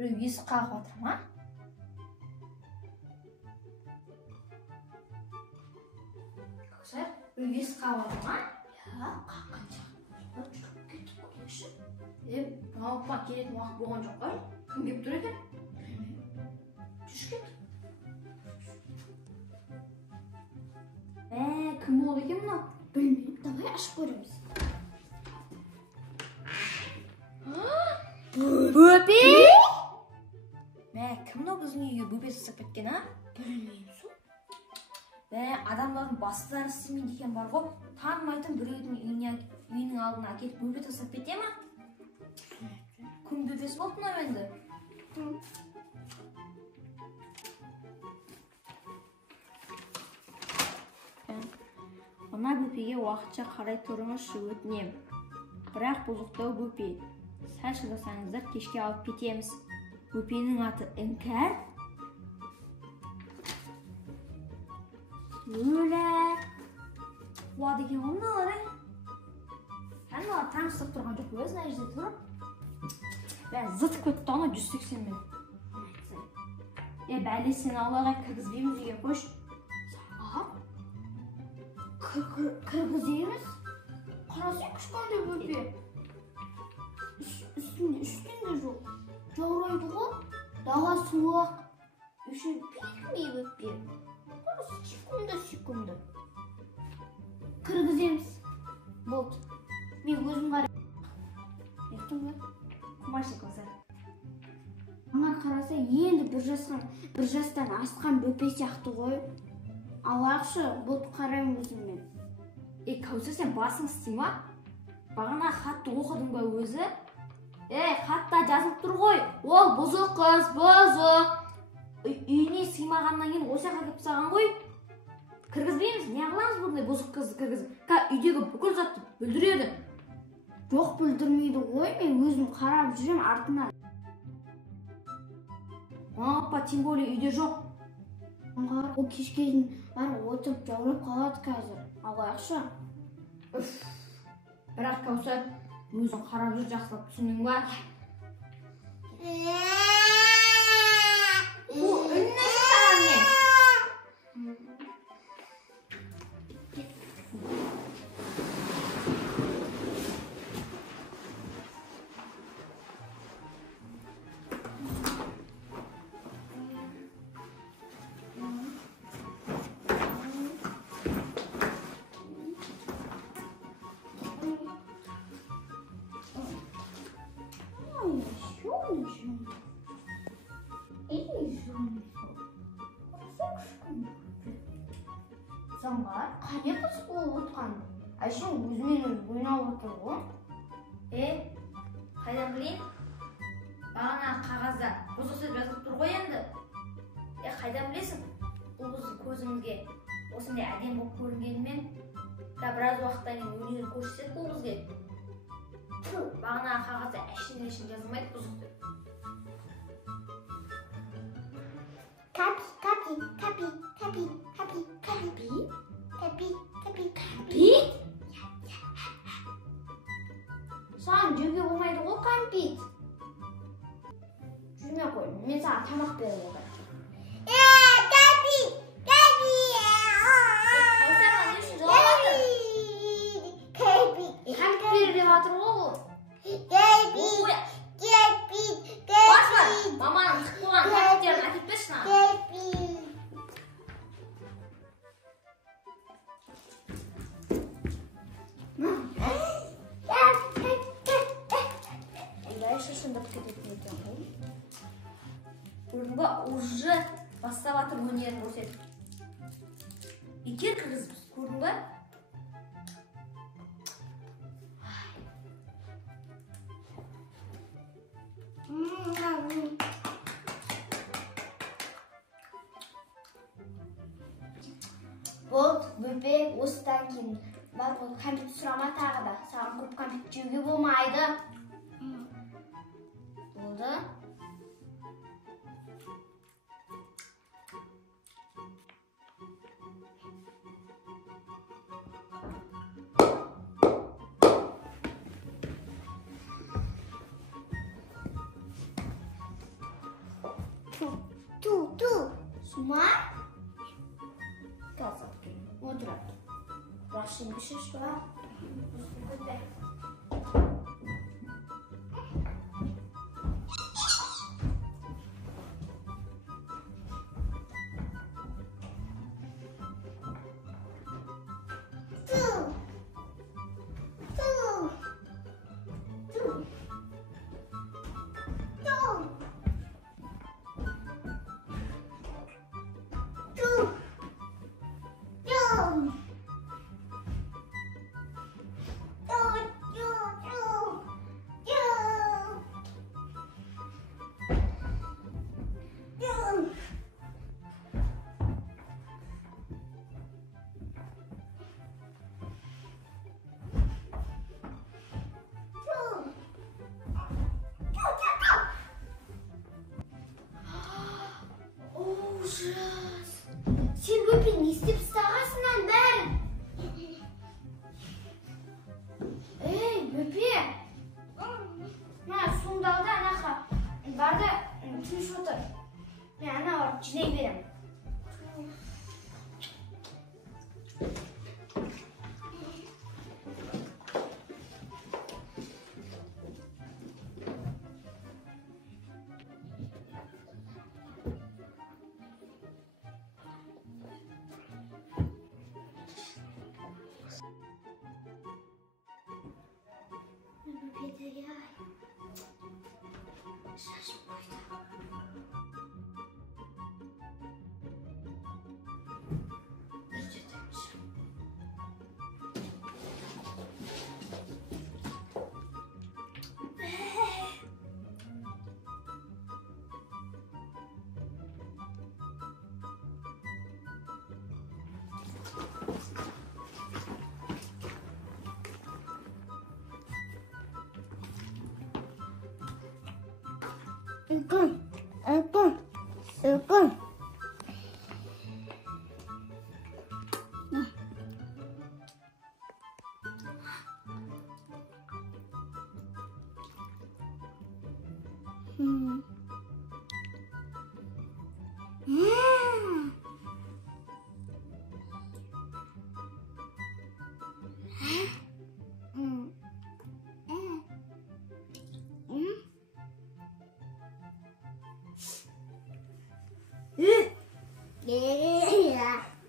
біреу есік қағып жатыр ма? Кәусар, біреу есік қағып жатыр ма? Я, қаққан жағын жүріп кетіп көрейікші. Мауықпа келетін уақыт болған жоқ қой. Кім келіп тұр екен? Жүрші кет. Кім болды екен мынау? Білмеймін, давай ашып көреміз. Бөпе? Кім мынау біздің үйге бөпе сасып кеткен, а? Білмеймін сол. Адамдардың басқалары істемейді екен бар ғой. Танымайтын біреудің үйінің алдына әкеліп бөпе тастап кете ма? Кім бөпесі болды мынау енді? Мына бөпеге уақытша қарай тұрыңызшы, өтінем. Бірақ бұзықтау бөпе. Сәл шыдасаңыздар, кешке алып кетеміз. Бөпенің аты Іңкәр. Өлә. Қуады екен ғой мыналар, мыналар таныстырып тұрған жоқ, өзін әр жерде тұрып. Зытып кетті ана 180 мен. Бәле сен Аллаға кіргізбейміз үйге, қойшы. Кіргіземіз? Қарасай күшкенде бөпе. Үстінде жоқ. Жаурайды ғой. Дала суық. Үші білмей бөпе. Сүйкімді. Кіргіземіз. Болды. Мен өзім қарай. Ектің бе? Құмашы көзір. Аңа қараса енді бір жастан асқан бөпе сияқты ғой. Алақшы, болды қарайым өзіммен. Кәусар, сен басың істей ма? Бағана хатты оқыдың ба өзі? Хатта жазылып тұр ғой. Ол бұзық қыз, бұзық. Үйіне сыймағаннан кейін осы жаққа келіп саған ғой. Кіргізбейміз, не қыламыз бұндай бұзық қызды кіргізіп? Үйдегі бүкіл затты бүлдіреді. Жоқ, бүлдірмейді ғой, мен өзім қарап жүрем артынан. Апа, тем более үйде жоқ. Ол кешке дейін бар отырып жаурап қалады қазір. Алайықшы. Бірақ Кәусар, өзің қарап жүр, жақсылап түсінің ба? Үніне саған мен. Заңғар, қане қызық болып отқан? Әшен өзімен өзі ойнап отыр ғой. Қайдан білейін? Бағана қағазда бұзық сөз жазылып тұр ғой енді. Қайдан білесің? Бұл біздің көзімізге осындай әдем болып көрінгенімен, біраз уақыттан кейін өнер көрсетеді бұл бізге. Бағана қағазда әшін жазылмайды бұзық сөз. Капи. Саған жеуге болмайды ғой кәмпит. Жүрме қой, мен саған тамақ беріп отырмын. Кәусарға не үшін жауап жатыр? Кәмпит бері деп жатыр ғой ол. Басма, маманың тық болған кәмпиттерін әкетпеші маған. Шашындап кететін екен ғой. Көрдің ба, уже бастап жатыр өнерін көрсетіп. Бекер кіргізіпсіз, көрдің ба? Болды, бөпе, осыдан кейін бар бол кәмпит сұрама тағы да. Саған көп кәмпит жеуге болмайды. Болды. Ту. Сума? Таза. Отырат. Рашин бішіш ба. Sen böyle ne istep sağasından ver. Böpe. Sundalda anaqa. Barda tinch o'tir. Ana olib chinay beraman. Şaşıp koydu. Икон.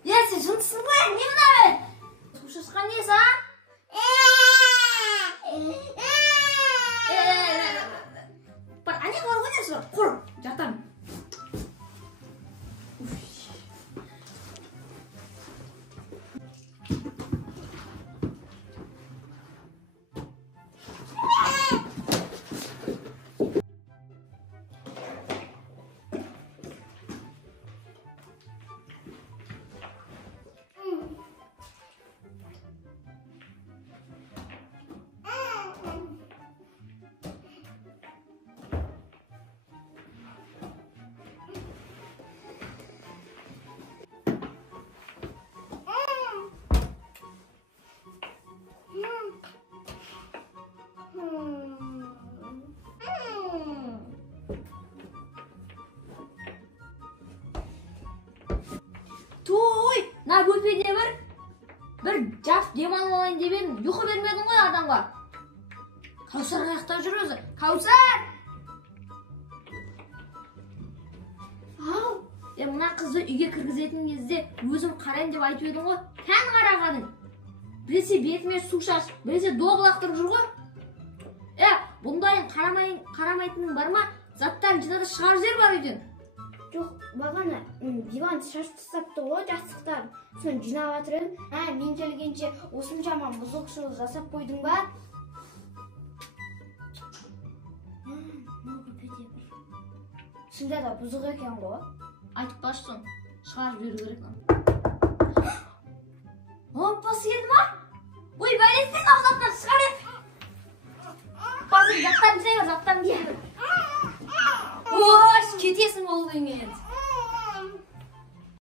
Ya sen жынтысың ғой, не мынау? Су шашқан несі, а? Ане қалай ойнайсың? Құр, жатам. Туй, на бөпеде бір жас демалып алайын деп едім, ұйқы бермедің ғой адамға. Каусар қаяқта жүр өзі. Каусар! Ау, мына қызды үйге кіргізетін кезде өзім қарайын деп айтып едің ғой. Кән қарағаның. Біресе бетіме су шашып, біресе доғы лақтырып жүр ғой. Бұндайын қарамайтының бар ма? Заттарын жинады шығар жер бар үйден. Жоқ, бағана диванды шашып тастапты ғой жастықтарын. Соны жинап жатыр едім. Мен келгенше осыншама бұзықшылық жасап қойдың ба? Шында да бұзық екен ғой. Айтып баштың, шығарып беру керек. Опасы келді ма? Ой, бәлесің аузаттан шығар ек. Басын жаттан жайыр, жаттан дейір. Ош, кетесің ол деген.